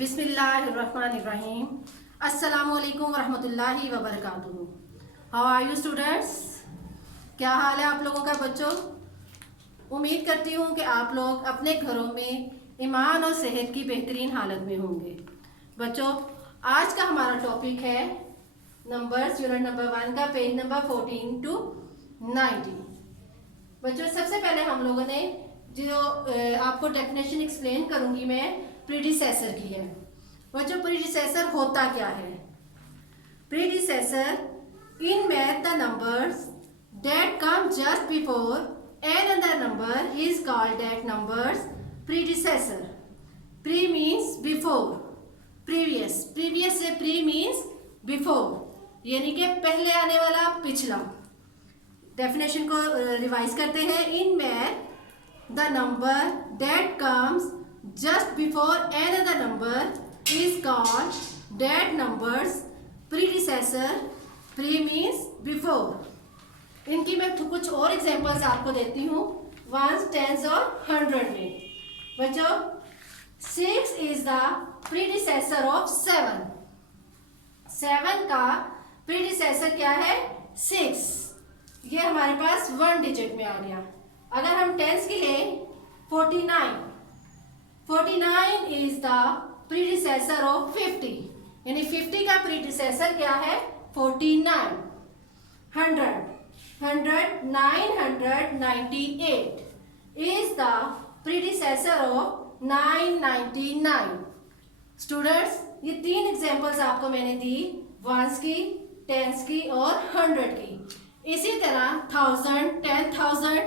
बिस्मिल्लाहिर्रहमानिर्रहीम। अस्सलामुअलैकुम वरहमतुल्लाहि वबरकातुहू। How are you students? क्या हाल है आप लोगों का बच्चों? उम्मीद करती हूँ कि आप लोग अपने घरों में ईमान और सेहत की बेहतरीन हालत में होंगे। बच्चों, आज का हमारा टॉपिक है नंबर्स, यूनिट नंबर 1 का पेज नंबर 14 टू 90। बच्चों, सबसे पहले हम लोगों ने जो आपको डेफिनेशन एक्सप्लेन करूंगी मैं प्रीडिसेसर की है। बच्चों, प्रीडिसेसर होता क्या है? Predecessor in math the numbers that come just before another number is called that numbers predecessor. Pre means before, previous से pre means before, यानी कि पहले आने वाला, पिछला। डेफिनेशन को रिवाइज करते हैं। In math the number that comes just before another number is called that numbers predecessor. Pre means before. इनकी मैं कुछ और एग्जांपल्स आपको देती हूँ वंस, टेंस और 100 में। बच्चों, 6 इज द प्रीडिसेसर ऑफ 7। 7 का प्रीडिसेसर क्या है? 6। ये हमारे पास 1 डिजिट में आ गया। अगर हम टेंस की लें, 49 इज द प्रीडिसेसर ऑफ 50, यानी 50 का प्रीडिसेसर क्या है? 49। 998 is the predecessor of 999. Students, ये 3 एग्जांपल्स आपको मैंने दी, वंस की, टेंस की और 100 की। इसी तरह 1000, 10,000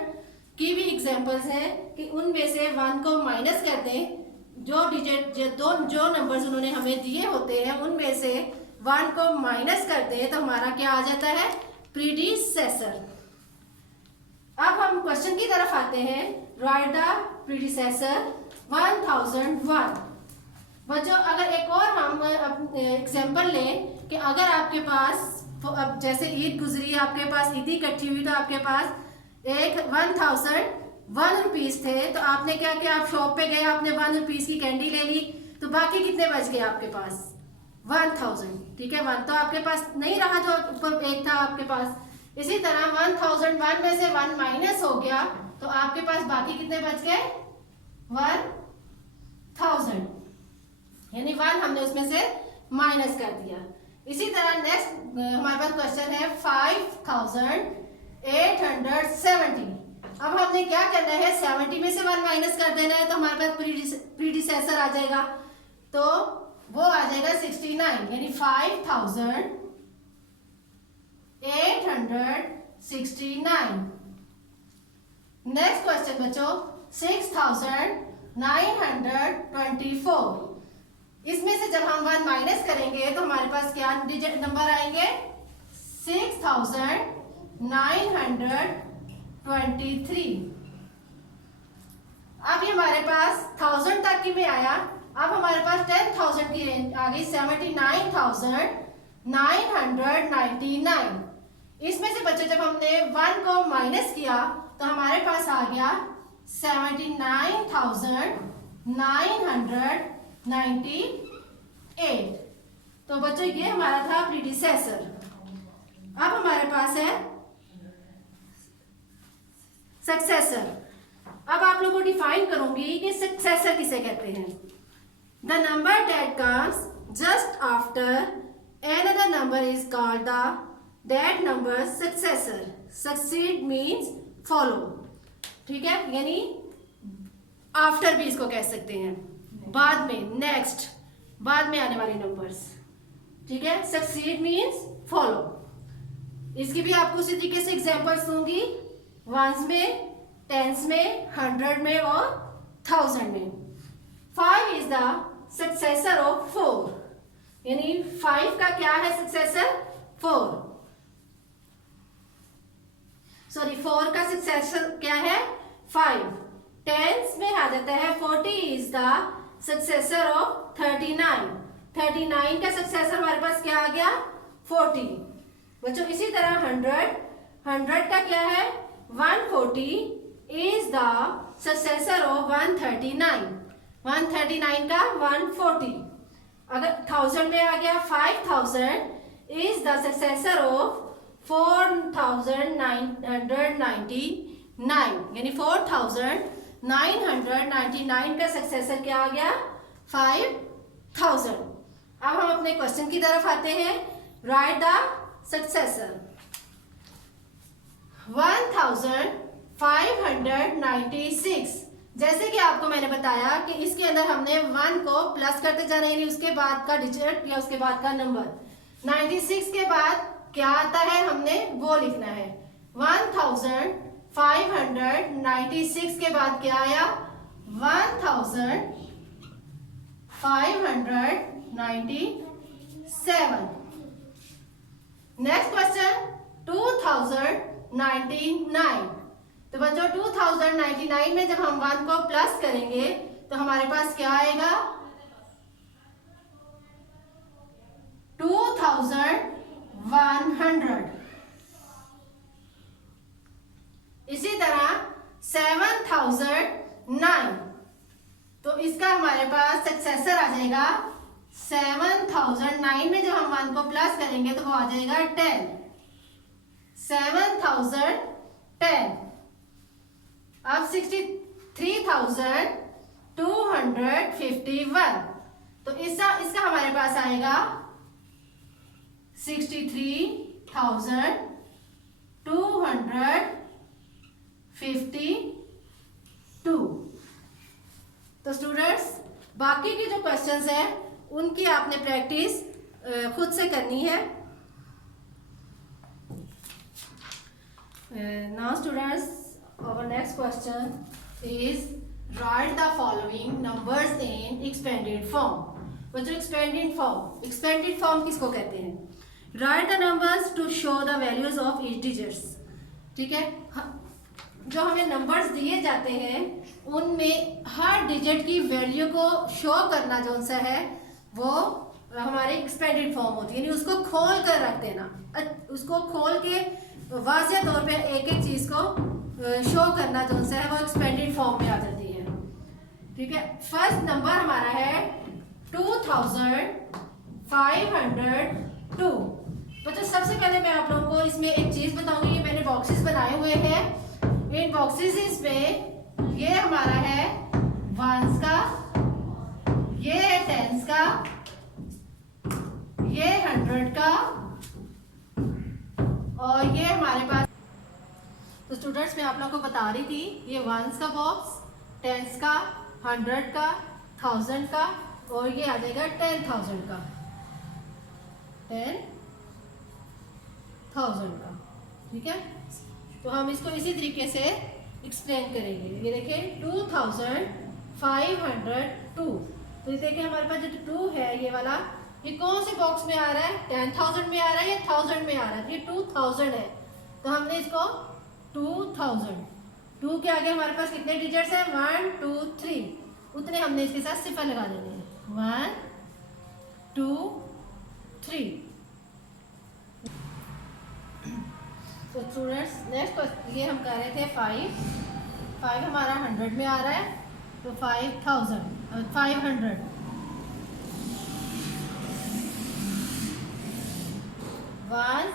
की भी एग्जांपल्स हैं कि उनमें से 1 को माइनस कर दें। जो डिजिट जो नंबर्स उन्होंने हमें दिए होते हैं उनमें से 1 को माइनस कर दें तो हमारा क्या आ जाता है? प्रीडिसेसर। अब हम क्वेश्चन की तरफ आते हैं। Right the predecessor 1001। बच्चों, अगर एक और हम एग्जांपल लें कि अगर आपके पास, अब जैसे ईद गुजरी, आपके पास ईदी इकट्ठी हुई, तो आपके पास एक 1001 रुपीज थे, तो आपने क्या किया? आप शॉप पे गए, आपने 1 रुपीज की कैंडी ले ली, तो बाकी कितने बच गए आपके पास? 1000। ठीक है, 1 तो आपके पास नहीं रहा, जो ऊपर एक था आपके पास। इसी तरह 1001 में से 1 माइनस हो गया, तो आपके पास बाकी कितने बच गए? 1000, यानी 1 हमने उसमें से माइनस कर दिया। इसी तरह नेक्स्ट हमारे पास क्वेश्चन है 5870। अब हमने क्या करना है? 70 में से 1 माइनस कर देना है, तो हमारे पास प्रीडिसेसर आ जाएगा, तो वो आ जाएगा 69, यानी 5869। नेक्स्ट क्वेश्चन बच्चों 6924। इसमें से जब हम 1 माइनस करेंगे तो हमारे पास क्या डिजिट नंबर आएंगे? 6923। अब ये हमारे पास 1000 तक की में आया। अब हमारे पास 10,000 की रेंज आ गई, 79,999। इसमें से बच्चे जब हमने 1 को माइनस किया तो हमारे पास आ गया 79,998। तो बच्चों, ये हमारा था प्रीडिसेसर। अब हमारे पास है सक्सेसर। अब आप लोगों को डिफाइन करूंगी कि सक्सेसर किसे कहते हैं। The number that comes just after another number is called that number's successor. Succeed means follow. ठीक है, यानी आफ्टर भी इसको कह सकते हैं, बाद में, नेक्स्ट, बाद में आने वाले नंबर्स। ठीक है, सक्सीड मीन्स फॉलो। इसकी भी आपको उसी तरीके से एग्जांपल्स दूंगी, वंस में, टेंस में, 100 में और 1000 में। 5 इज द सक्सेसर ऑफ 4, यानी 5 का क्या है सक्सेसर? 4 का सक्सेसर क्या है? 5। टेंस में आ जाता है 40 इज द सक्सेसर ऑफ 39। 39 का सक्सेसर हमारे पास क्या आ गया? 40। बच्चों, इसी तरह 100 का क्या है? 140 इज द सक्सेसर ऑफ 139। 139 का 140। अगर 1000 में आ गया 5000 इज द सक्सेसर ऑफ 4999, यानी 4999 का सक्सेसर क्या आ गया 5000। अब हम अपने क्वेश्चन की तरफ आते हैं। Right the successor 1596। जैसे कि आपको मैंने बताया कि इसके अंदर हमने 1 को प्लस करते जाना है, यानी उसके बाद का डिजिट या उसके बाद का नंबर। 96 के बाद क्या आता है हमने वो लिखना है। 1596 के बाद क्या आया 1597। Next question 2099। तो बच्चों 2099 में जब हम 1 को प्लस करेंगे तो हमारे पास क्या आएगा 2100। इसी तरह 7009, तो इसका हमारे पास सक्सेसर आ जाएगा 7009 में जब हम 1 को प्लस करेंगे तो वो आ जाएगा 10, 7010। अब 63,251, तो इसका हमारे पास आएगा 63,252। तो स्टूडेंट्स बाकी के जो क्वेश्चंस हैं उनकी आपने प्रैक्टिस खुद से करनी है। Now students our next question is write the following numbers in expanded form। बच्चों expanded form किसको कहते हैं? write the numbers to show the values of each digits। ठीक है, जो हमें नंबर्स दिए जाते हैं उनमें हर डिजिट की वैल्यू को शो करना जो सा है वो हमारी एक्सपेंडेड फॉर्म होती है, यानी उसको खोल कर रख देना, उसको खोल के वाज़ेह तौर पे एक एक चीज़ को शो करना जो सा है वो एक्सपेंडेड फॉर्म में आ जाती है। ठीक है, फर्स्ट नंबर हमारा है 2502। बच्चों सबसे पहले मैं आप लोगों को इसमें एक चीज़ बताऊंगी। ये मैंने बॉक्सेस बनाए हुए हैं, इन बॉक्सेस में ये हमारा है वंस का, ये है टेंस का, ये 100 का, और ये हमारे पास। तो स्टूडेंट्स मैं आप लोगों को बता रही थी ये वंस का बॉक्स, टेंस का, 100 का, 1000 का, और ये आ जाएगा 10,000 का, 10,000 का। ठीक है, तो हम इसको इसी तरीके से एक्सप्लेन करेंगे। ये देखिए 2502। तो ये देखिए हमारे पास जो 2 है ये वाला, ये कौन से बॉक्स में आ रहा है? 10,000 में आ रहा है या 1000 में आ रहा है? ये 2000 है, तो हमने इसको 2000, 2 के आगे हमारे पास कितने डिजिट्स हैं? 1 2 3, उतने हमने इसके साथ सिफर लगा देने हैं। 1 2 3। तो स्टूडेंट्स नेक्स्ट ये हम कर रहे थे 5 हमारा 100 में आ रहा है, तो 500 1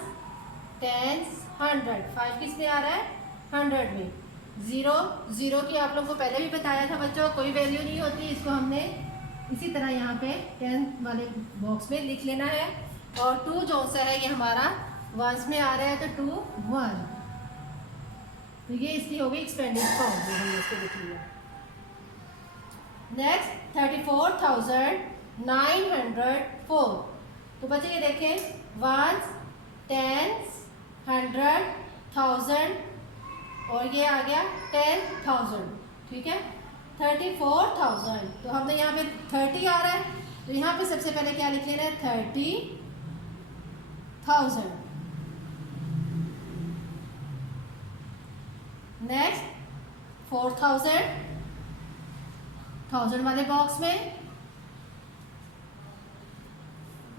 10 100। 5 किस में आ रहा है? 100 में। 0 की आप लोगों को पहले भी बताया था बच्चों, कोई वैल्यू नहीं होती, इसको हमने इसी तरह यहाँ पे 10 वाले बॉक्स में लिख लेना है। और 2 जो सा है ये हमारा वंस में आ रहा है, तो 2 1। तो ये इसकी होगी एक्सपेंडेड फॉर्म, जो हमने इसको लिख लिया। नेक्स्ट 34,904। तो बच्चे ये देखें वंस, टेंस, 100, 1000 और ये आ गया 10,000। ठीक है, 34,000। तो हमने यहाँ पे 30 आ रहा है, तो यहाँ पे सबसे पहले क्या लिख लेना है? 30,000। नेक्स्ट 4,000, 1000 वाले बॉक्स में।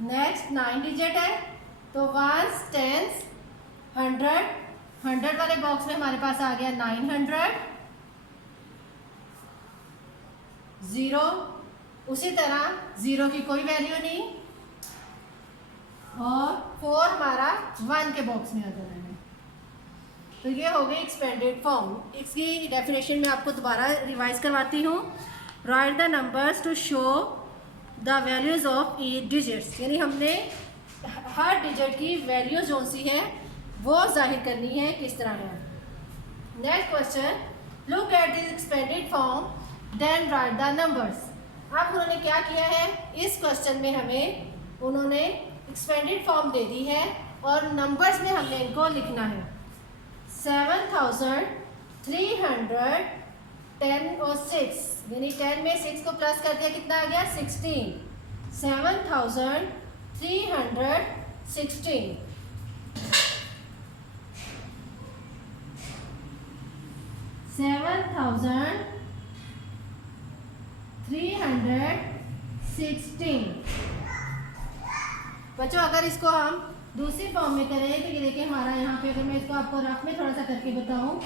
नेक्स्ट 9 डिजिट है, तो 1 10 100 वाले बॉक्स में हमारे पास आ गया 900। 0, उसी तरह 0 की कोई वैल्यू नहीं, और 4 हमारा 1 के बॉक्स में आ जाना है। तो ये हो गई एक्सपेंडेड फॉर्म। इसकी डेफिनेशन मैं आपको दोबारा रिवाइज करवाती हूँ। Write the numbers to show the values of each digits, यानी हमने हर डिजिट की वैल्यू जो सी है वो जाहिर करनी है किस तरह है। Next question, look at this expanded form then write the numbers. अब उन्होंने क्या किया है, इस क्वेश्चन में हमें उन्होंने एक्सपेंडेड फॉर्म दे दी है और नंबर्स में हमने इनको लिखना है। 7310 और 6, यानी 10 में 6 को प्लस कर दिया, कितना आ गया 16। 7316, 7316। बच्चों अगर इसको हम दूसरी फॉर्म में करें तो ये देखिए हमारा यहाँ पे, अगर मैं इसको आपको रफ में थोड़ा सा करके बताऊं,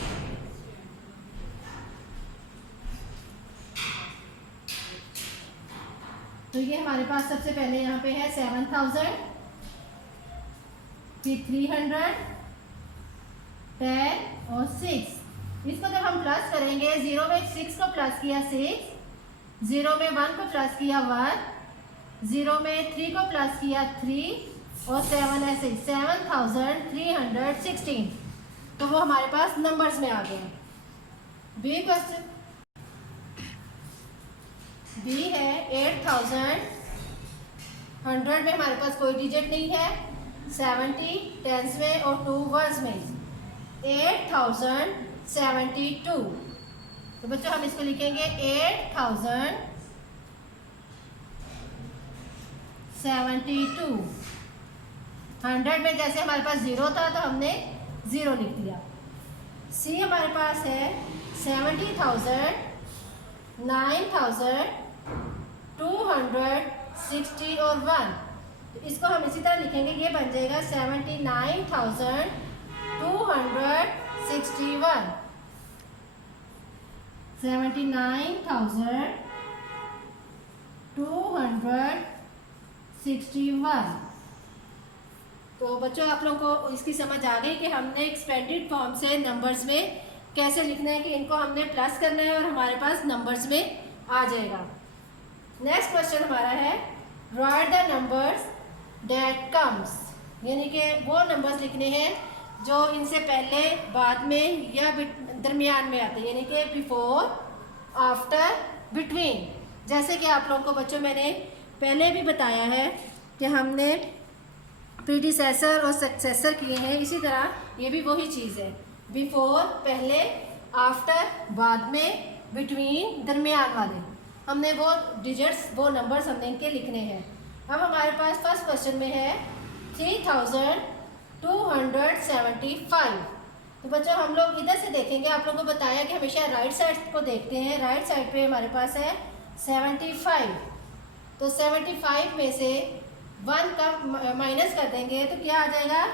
तो ये हमारे पास सबसे पहले यहाँ पे है 7000, फिर 300, 10 और 6। इसको जब हम प्लस करेंगे, 0 में 6 को प्लस किया 6, 0 में 1 को प्लस किया 1, 0 में 3 को प्लस किया 3 और 7 ऐसे 7316। तो वो हमारे पास नंबर्स में आ गए। बी क्वेश्चन, बी है 8000, 100 में हमारे पास कोई डिजिट नहीं है, 70 टेंस में और 2 वर्ड्स में 8072। तो बच्चों हम इसको लिखेंगे 8072। 100 में जैसे हमारे पास 0 था तो हमने 0 लिख दिया। सी हमारे पास है 70,000, 9,260 और 1। तो इसको हम इसी तरह लिखेंगे, ये बन जाएगा 79,261। 79,261। तो बच्चों आप लोगों को इसकी समझ आ गई कि हमने एक्सपेंडेड फॉर्म से नंबर्स में कैसे लिखना है, कि इनको हमने प्लस करना है और हमारे पास नंबर्स में आ जाएगा। नेक्स्ट क्वेश्चन हमारा है, right the numbers that comes, यानी कि वो नंबर्स लिखने हैं जो इनसे पहले, बाद में या दरमियान में आते हैं, यानी कि बिफोर, आफ्टर, बिटवीन। जैसे कि आप लोगों को बच्चों मैंने पहले भी बताया है कि हमने प्रीडिसेसर और सक्सेसर किए हैं, इसी तरह ये भी वही चीज़ है। बिफोर पहले, आफ्टर बाद में, बिटवीन दरमियान वाले, हमने वो डिजिट्स, वो नंबर्स हमने इनके लिखने हैं। अब हमारे पास फर्स्ट क्वेश्चन में है 3275। तो बच्चों हम लोग इधर से देखेंगे, आप लोगों को बताया कि हमेशा राइट साइड को देखते हैं। राइट साइड पे हमारे पास है 75, तो 75 में से 1 का माइनस कर देंगे तो क्या आ जाएगा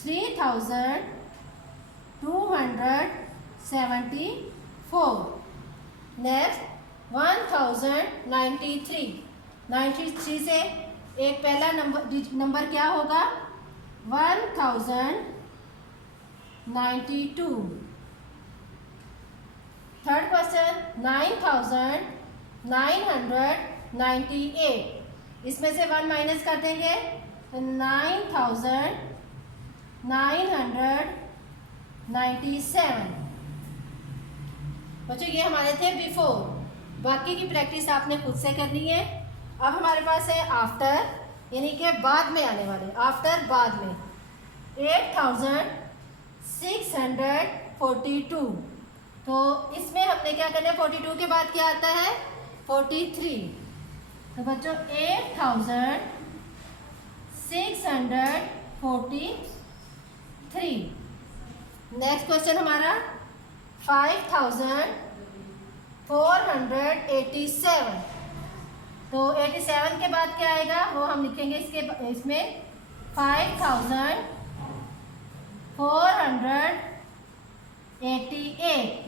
3274। नेक्स्ट 1093, 93 से एक पहला नंबर क्या होगा 1092। थर्ड क्वेश्चन 9998, इसमें से 1 माइनस कर देंगे तो 9997। बच्चों ये हमारे थे बिफोर, बाकी की प्रैक्टिस आपने खुद से करनी है। अब हमारे पास है आफ्टर, यानी कि बाद में आने वाले, आफ्टर बाद में 8642। तो इसमें हमने क्या करना है, 42 के बाद क्या आता है 43। तो बच्चों 8643। नेक्स्ट क्वेश्चन हमारा 5487। तो 87 के बाद क्या आएगा वो हम लिखेंगे इसमें 5488।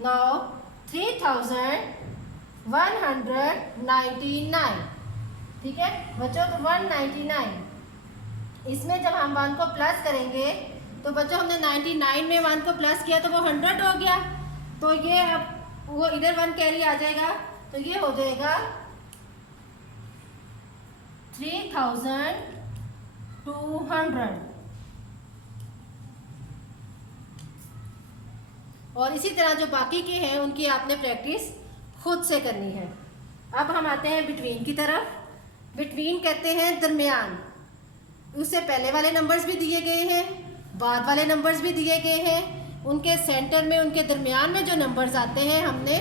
नाउ 3000 199, ठीक है बच्चों। तो 199 इसमें जब हम 1 को प्लस करेंगे तो बच्चों हमने 99 में 1 को प्लस किया तो वो 100 हो गया। तो ये अब वो इधर 1 कैरी आ जाएगा तो ये हो जाएगा 3200। और इसी तरह जो बाकी के हैं उनकी आपने प्रैक्टिस खुद से करनी है। अब हम आते हैं बिटवीन की तरफ। बिटवीन कहते हैं दरमियान। उससे पहले वाले नंबर्स भी दिए गए हैं, बाद वाले नंबर्स भी दिए गए हैं, उनके सेंटर में उनके दरमियान में जो नंबर्स आते हैं हमने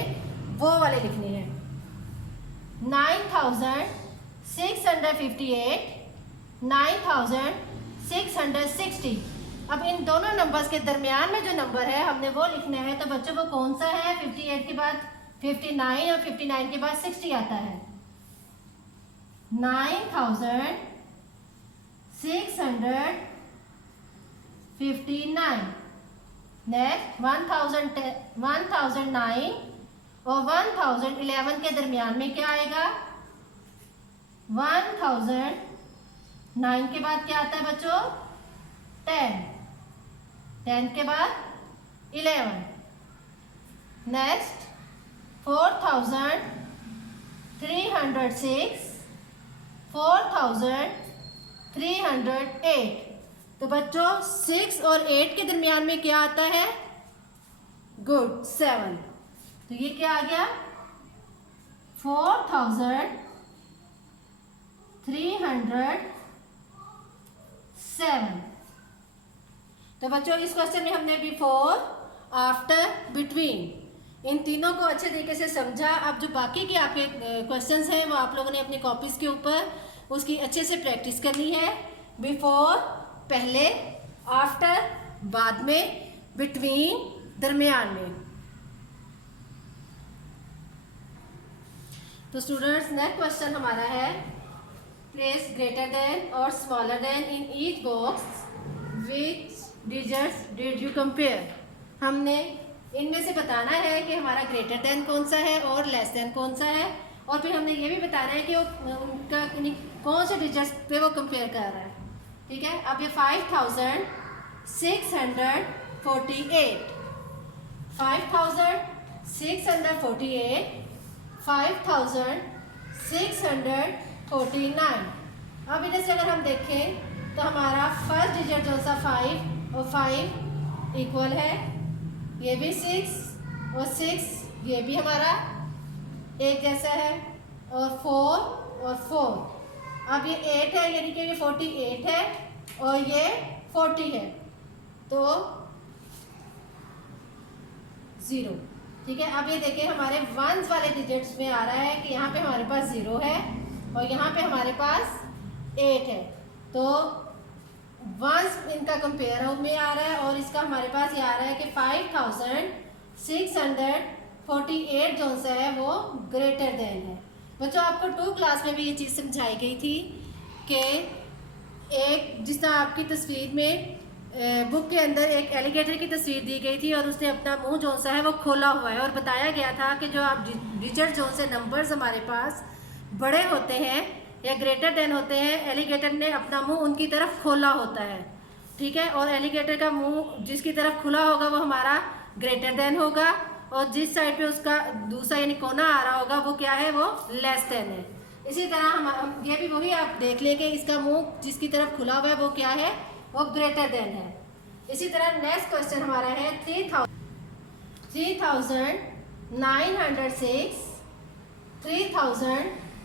वो वाले लिखने हैं। 9658, 9660। अब इन दोनों नंबर्स के दरमियान में जो नंबर है हमने वो लिखना है। तो बच्चों वो कौन सा है? 58 के बाद 59 और 59 के बाद 60 आता है। 9659। नेक्स्ट 1009 और 1011 के दरमियान में क्या आएगा? 1009 के बाद क्या आता है बच्चों? 10। 10 के बाद 11। नेक्स्ट 4306, 4308। तो बच्चों 6 और 8 के दरमियान में क्या आता है? गुड 7। तो ये क्या आ गया? 4307। तो बच्चों इस क्वेश्चन में हमने बिफोर, आफ्टर, बिटवीन इन तीनों को अच्छे तरीके से समझा। अब जो बाकी के आपके क्वेश्चंस हैं वो आप लोगों ने अपनी कॉपीज के ऊपर उसकी अच्छे से प्रैक्टिस करनी है। बिफोर पहले, आफ्टर बाद में, बिटवीन दरमियान में। तो स्टूडेंट्स नेक्स्ट क्वेश्चन हमारा है प्लेस ग्रेटर देन और smaller then in each box, which digits did you compare. हमने इनमें से बताना है कि हमारा ग्रेटर देन कौन सा है और लेस देन कौन सा है, और फिर हमने ये भी बताना है कि वो उनका कौन से डिजिट्स पे वो कंपेयर कर रहा है। ठीक है, अब ये 5648, 5648, 5649। अब इधर से अगर हम देखें तो हमारा फर्स्ट डिजिट जो सा 5 और 5 इक्वल है, ये भी 6 और 6 ये भी हमारा एक जैसा है, और 4 और 4। अब ये 8 है यानी कि ये 48 है और ये 40 है, तो 0। ठीक है, अब ये देखिए हमारे वंस वाले डिजिट्स में आ रहा है कि यहाँ पे हमारे पास 0 है और यहाँ पे हमारे पास 8 है, तो वंस इनका कंपेयर में आ रहा है और इसका हमारे पास ये आ रहा है कि 5648 जो सा है वो ग्रेटर देन है। बच्चों आपको 2 क्लास में भी ये चीज़ समझाई गई थी कि एक जिस तरह आपकी तस्वीर में बुक के अंदर एक एलिगेटर की तस्वीर दी गई थी और उसने अपना मुंह जो सा है वो खोला हुआ है, और बताया गया था कि जो आप डिजिट जो से नंबर्स हमारे पास बड़े होते हैं या ग्रेटर देन होते हैं, एलिगेटर ने अपना मुंह उनकी तरफ खोला होता है। ठीक है, और एलिगेटर का मुंह जिसकी तरफ खुला होगा वो हमारा ग्रेटर देन होगा, और जिस साइड पे उसका दूसरा यानी कोना आ रहा होगा वो क्या है? वो लेस देन है। इसी तरह हम ये भी वही आप देख लें कि इसका मुंह जिसकी तरफ खुला हुआ है वो क्या है? वो ग्रेटर देन है। इसी तरह नेक्स्ट क्वेश्चन हमारा है 3906,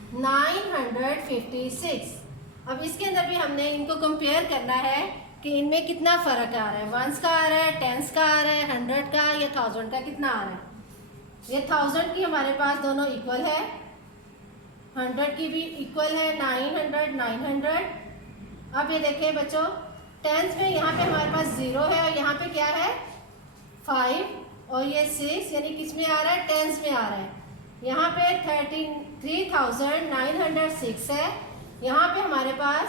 3956। अब इसके अंदर भी हमने इनको कंपेयर करना है कि इनमें कितना फ़र्क आ रहा है। वंस का आ रहा है, टेंस का आ रहा है, 100 का या 1000 का कितना आ रहा है। ये 1000 की हमारे पास दोनों इक्वल है, 100 की भी इक्वल है, 900 900। अब ये देखिए बच्चों टेंस में यहाँ पे हमारे पास 0 है और यहाँ पे क्या है? 5 और ये 6 यानी किस में आ रहा है? टेंस में आ रहा है। यहाँ पे 3906 है, यहाँ पे हमारे पास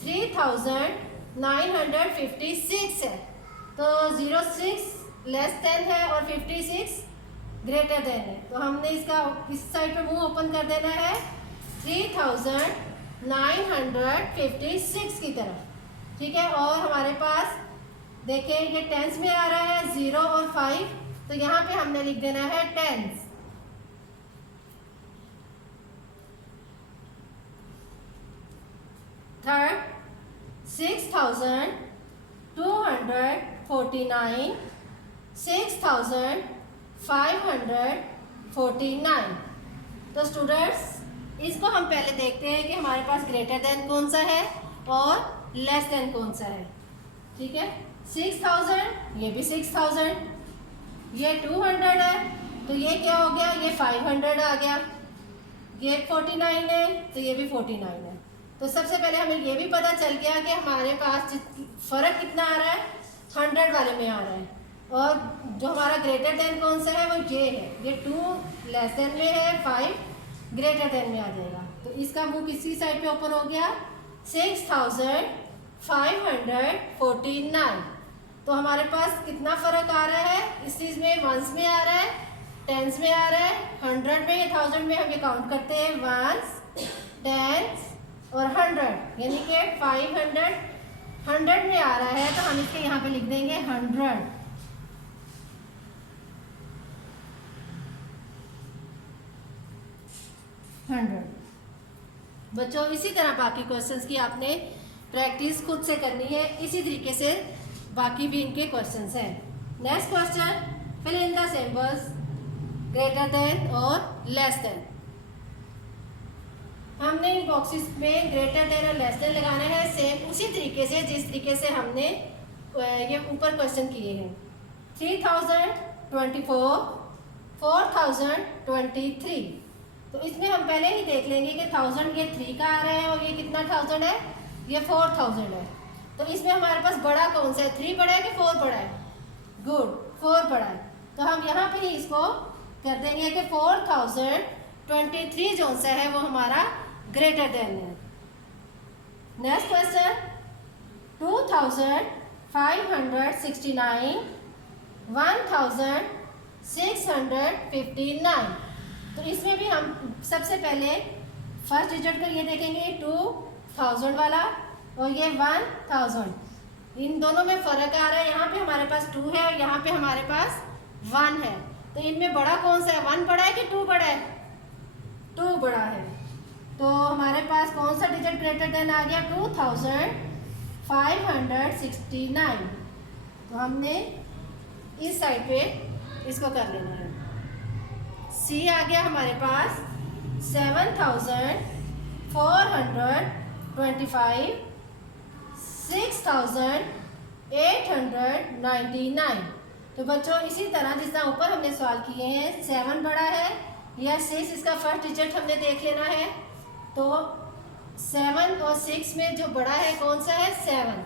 3956 है, तो 06 लेस देन है और 56 ग्रेटर देन है, तो हमने इसका इस साइड पे मुंह ओपन कर देना है 3956 की तरफ, ठीक है। और हमारे पास देखें ये टेंस में आ रहा है 0 और 5, तो यहाँ पे हमने लिख देना है टेंस। थर्ड 6249 6549। तो स्टूडेंट्स इसको हम पहले देखते हैं कि हमारे पास ग्रेटर देन कौन सा है और लेस देन कौन सा है, ठीक है। 6000, ये भी 6000, ये 200 है, तो ये क्या हो गया, ये 500 आ गया। ये 49 है, तो ये भी 49 है। तो सबसे पहले हमें ये भी पता चल गया कि हमारे पास फ़र्क कितना आ रहा है, 100 वाले में आ रहा है। और जो हमारा ग्रेटर देन कौन सा है वो ये है, ये 2 लेस देन में है, 5 ग्रेटर देन में आ जाएगा। तो इसका मुंह किसी साइड पे ओपन हो गया 6549। तो हमारे पास कितना फ़र्क आ रहा है इस चीज़ में, वंस में आ रहा है, टेंस में आ रहा है, 100 में या 1000 में हम ये काउंट करते हैं, वंस, टेंस और 100, यानी कि 500 100 में आ रहा है, तो हम इसके यहाँ पे लिख देंगे 100। बच्चों इसी तरह बाकी क्वेश्चंस की आपने प्रैक्टिस खुद से करनी है, इसी तरीके से बाकी भी इनके क्वेश्चंस हैं। Next question, fill in the symbols greater than और लेस देन। हमने इन बॉक्सेस में ग्रेटर देन और लेस देन लगाने हैं सेम उसी तरीके से जिस तरीके से हमने ये ऊपर क्वेश्चन किए हैं। 3024, 4023। तो इसमें हम पहले ही देख लेंगे कि 1000 ये 3 का आ रहा है और ये कितना 1000 है, ये 4000 है। तो इसमें हमारे पास बड़ा कौन सा है, 3 बड़ा है कि 4 बड़ा है? गुड, 4 बड़ा है। तो हम यहाँ पे ही इसको कर देंगे कि 4023 जो सा है वो हमारा ग्रेटर देन है। Next question, 2569, 1659। तो इसमें भी हम सबसे पहले फर्स्ट डिजिट को ये देखेंगे 2000 वाला और ये 1000, इन दोनों में फ़र्क आ रहा है। यहाँ पे हमारे पास 2 है और यहाँ पे हमारे पास 1 है। तो इनमें बड़ा कौन सा है, 1 बड़ा है कि 2 बड़ा है? 2 बड़ा है। तो हमारे पास कौन सा डिजिट ग्रेटर देन आ गया, 2569। तो हमने इस साइड पे इसको कर लेना है। सी आ गया हमारे पास 7425, 6899। तो बच्चों इसी तरह जिस तरह ऊपर हमने सवाल किए हैं, 7 बड़ा है या 6, इसका फर्स्ट डिजिट हमने देख लेना है। तो 7 और 6 में जो बड़ा है कौन सा है, 7।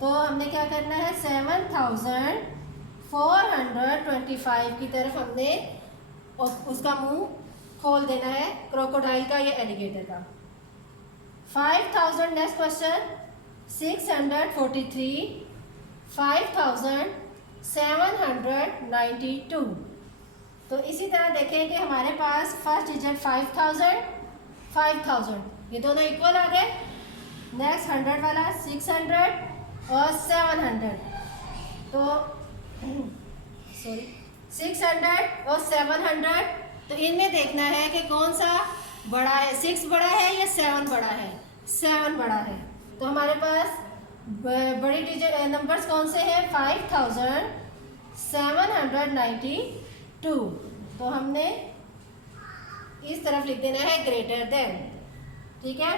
तो हमने क्या करना है, 7425 की तरफ हमने उसका मुंह खोल देना है, क्रोकोडाइल का या एलिगेटर का। 5000 नेक्स्ट क्वेश्चन, 643, 5792। तो इसी तरह देखें कि हमारे पास फर्स्ट डिजिट 5000 ये दोनों इक्वल आ गए। नेक्स्ट 100 वाला 600 और 700। तो सॉरी 600 और 700, तो इनमें देखना है कि कौन सा बड़ा है, 6 बड़ा है या 7 बड़ा है? 7 बड़ा है। तो हमारे पास बड़ी डिजिट नंबर्स कौन से हैं, 5792। तो हमने इस तरफ लिख देना है ग्रेटर देन, ठीक है।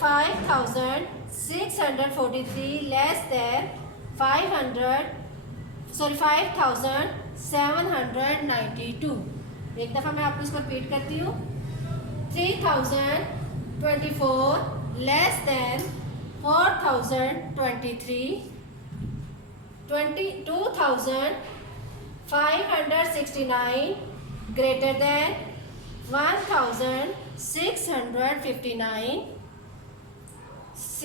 5643 लेस देन 5792। एक दफ़ा मैं आपको इसको रिपीट करती हूँ। 3024 less than 4023, 2569 greater than 1659। C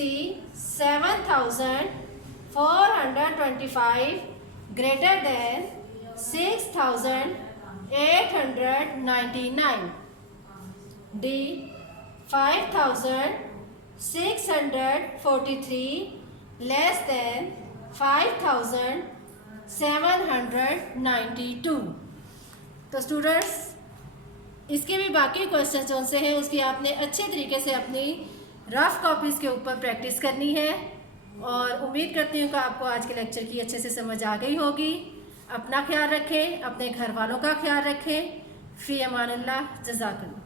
7425 greater than 6099। 899. D 5643 less than 5792. तो स्टूडेंट्स इसके भी बाकी क्वेश्चन जो से हैं उसकी आपने अच्छे तरीके से अपनी रफ कॉपीज़ के ऊपर प्रैक्टिस करनी है और उम्मीद करती हूँ कि आपको आज के लेक्चर की अच्छे से समझ आ गई होगी। अपना ख्याल रखें, अपने घर वालों का ख्याल रखें। फ़ी अमान अल्लाह, जज़ाकल्लाह।